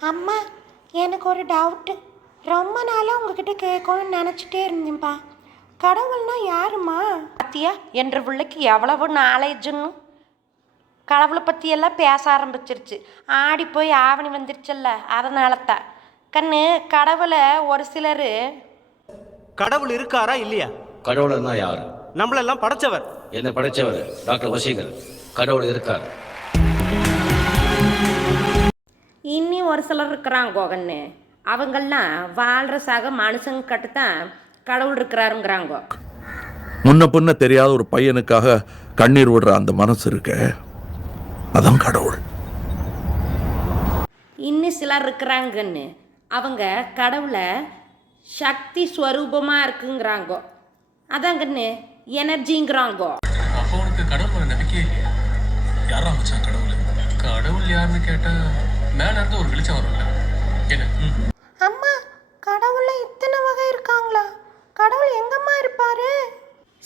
அம்மா, எனக்கு ஒரு டவுட்டு. ரொம்ப நாளாக உங்ககிட்ட கேட்கணும்னு நினச்சிட்டே இருந்தேன்ப்பா. கடவுள்னா யாருமா? பாத்தியா என்ற பிள்ளைக்கு எவ்வளவு நாலேஜுன்னு கடவுளை பற்றியெல்லாம் பேச ஆரம்பிச்சிருச்சு. ஆடி போய் ஆவணி வந்துருச்சல்ல, அதனால தான் கண்ணு. கடவுளை ஒரு சிலர் கடவுள் இருக்காரா இல்லையா? கடவுள்னா யாரு? நம்மளெல்லாம் படைச்சவர். என்ன படைச்சவர்? டாக்டர் வசீகர். கடவுள் இருக்கார். இன்னி ஒரு சிலர் இருக்கிறாங்க கண்ணு. அவங்கெல்லாம் வாழ்கிற சக மனுஷங்க கட்டுத்தான் கடவுள் இருக்கிறாருங்கிறாங்க. முன்ன பின்ன தெரியாத ஒரு பையனுக்காக கண்ணீர் விடுற அந்த மனசு இருக்க, அதான் கடவுள். இன்னும் சிலர் இருக்கிறாங்கன்னு அவங்க கடவுளை சக்தி ஸ்வரூபமாக இருக்குங்கிறாங்கோ. அதாங்கன்னு எனர்ஜிங்கிறாங்கோ. அப்போ உனக்கு கடவுள் நம்பிக்கை இல்லையா? யாரா வச்சான் கடவுள்? கடவுள் யாருன்னு கேட்டா மேல இருந்து ஒரு வெளிச்சம் வரும்ல. என்ன? அம்மா, கடவுள்ல இத்தனை வகை இருக்காங்களா? கடவுள் எங்கம்மா இருப்பாரு?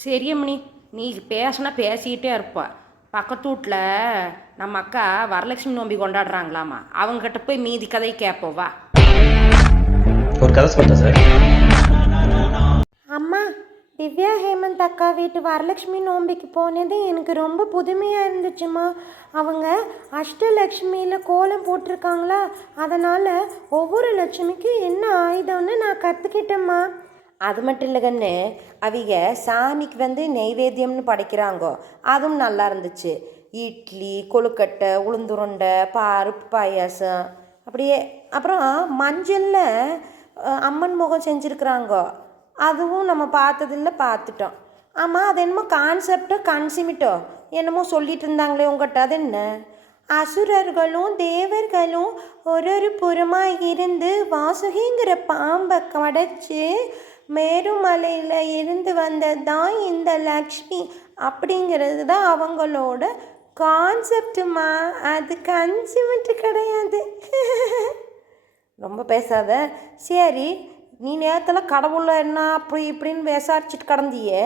சரியம்மணி, நீ பேசினா பேசிக்கிட்டே இருப்பா. பக்கத்து வீட்டில் நம்ம அக்கா வரலட்சுமி நோம்பி கொண்டாடுறாங்களாமா. அவங்ககிட்ட போய் மீதி கதை கேட்போவா. ஒரு கதை சொல்லிட்டேன் சார். அம்மா, திவ்யா ஹேமந்த் அக்கா வீட்டு வரலட்சுமி நோம்பிக்கு போனது எனக்கு ரொம்ப புதுமையாக இருந்துச்சுமா. அவங்க அஷ்டலக்ஷ்மியில் கோலம் போட்டிருக்காங்களா, அதனால் ஒவ்வொரு லட்சுமிக்கு என்ன ஆயுதம்னு நான் கற்றுக்கிட்டேம்மா. அது மட்டும் இல்லை கண்ணு, அவங்க சாமிக்கு நெய்வேத்தியம்னு படைக்கிறாங்கோ. அதுவும் நல்லா இருந்துச்சு. இட்லி, கொழுக்கட்டை, உளுந்துருண்டை, பருப்பு பாயாசம், அப்படியே. அப்புறம் மஞ்சளில் அம்மன் முகம் செஞ்சுருக்குறாங்கோ. அதுவும் நம்ம பார்த்ததில்ல, பார்த்துட்டோம். ஆமாம், அது என்னமோ கான்செப்டோ கன்சிமிட்டோ என்னமோ சொல்லிட்டு இருந்தாங்களே உங்கள்கிட்ட, அது என்ன? அசுரர்களும் தேவர்களும் ஒரு புறமாக இருந்து வாசுகிங்கிற பாம்பை கடைச்சி மேருமலையில் இருந்து வந்தது தான் இந்த லக்ஷ்மி அப்படிங்கிறது தான் அவங்களோட கான்செப்டுமா. அது கன்சிமெண்ட்டு கிடையாது. ரொம்ப பேசாத. சரி, நீ நேரத்தில் கடவுளை என்ன அப்படி இப்படின்னு விசாரிச்சுட்டு கடந்தியே,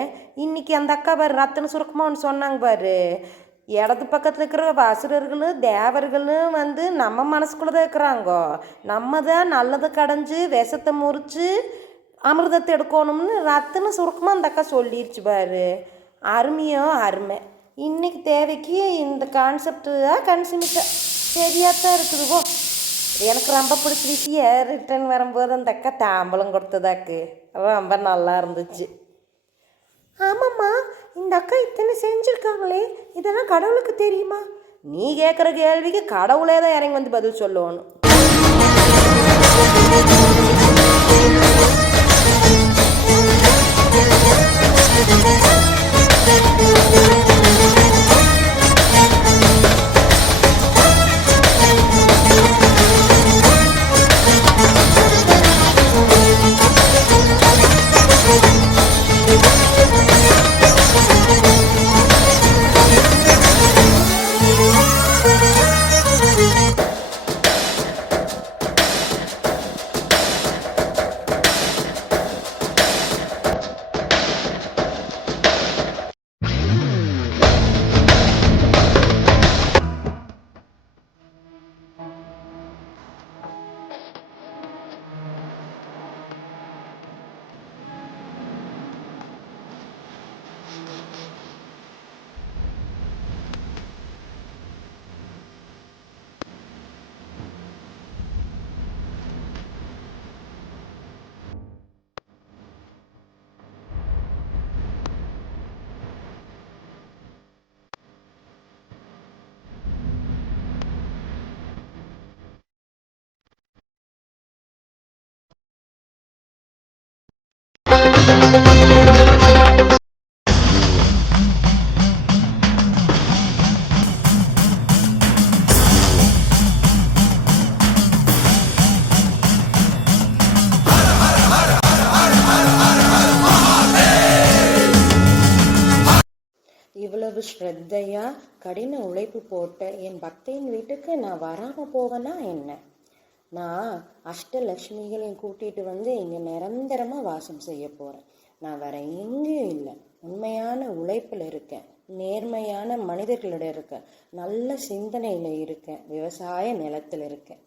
இன்றைக்கி அந்த அக்கா பாரு ரத்தன சுருக்கமாக ஒன்று சொன்னாங்க பாரு. இடது பக்கத்தில் இருக்கிற அசுரர்களும் தேவர்களும் நம்ம மனசுக்குள்ளே தான் இருக்கிறாங்கோ. நம்ம தான் நல்லதை கடைஞ்சி விஷத்தை முறித்து அமிர்தத்தை எடுக்கணும்னு ரத்தன சுருக்கமாக அந்த அக்கா சொல்லிடுச்சு பாரு. அருமையோ அருமை. இன்றைக்கி தேவைக்கு இந்த கான்செப்டு தான் கன்சிமிட்டாக சரியாக தான் இருக்குதுவோ. எனக்கு ரொம்ப பிடிச்ச விஷயம் ரிட்டர்ன் வரும்போது அந்த அக்கா தாம்பலம் கொடுத்ததாக்கு ரொம்ப நல்லா இருந்துச்சு. ஆமாம்மா, இந்த அக்கா இத்தனை செஞ்சுருக்காங்களே, இதெல்லாம் கடவுளுக்கு தெரியுமா? நீ கேட்குற கேள்விக்கு கடவுளே தான் இறங்கி பதில் சொல்லணும். இவ்வளவு ஸ்ரத்தையாக கடின உழைப்பு போட்ட என் பக்தையின் வீட்டுக்கு நான் வராமல் போவேன்னா என்ன? நான் அஷ்டலக்ஷ்மிகளையும் கூட்டிகிட்டு இங்கே நிரந்தரமாக வாசம் செய்ய போகிறேன். நான் வேற எங்கேயும் இல்லை. உண்மையான உழைப்பில் இருக்கேன், நேர்மையான மனிதர்களோட இருக்கேன், நல்ல சிந்தனையில் இருக்கேன், விவசாய நிலத்தில் இருக்கேன்.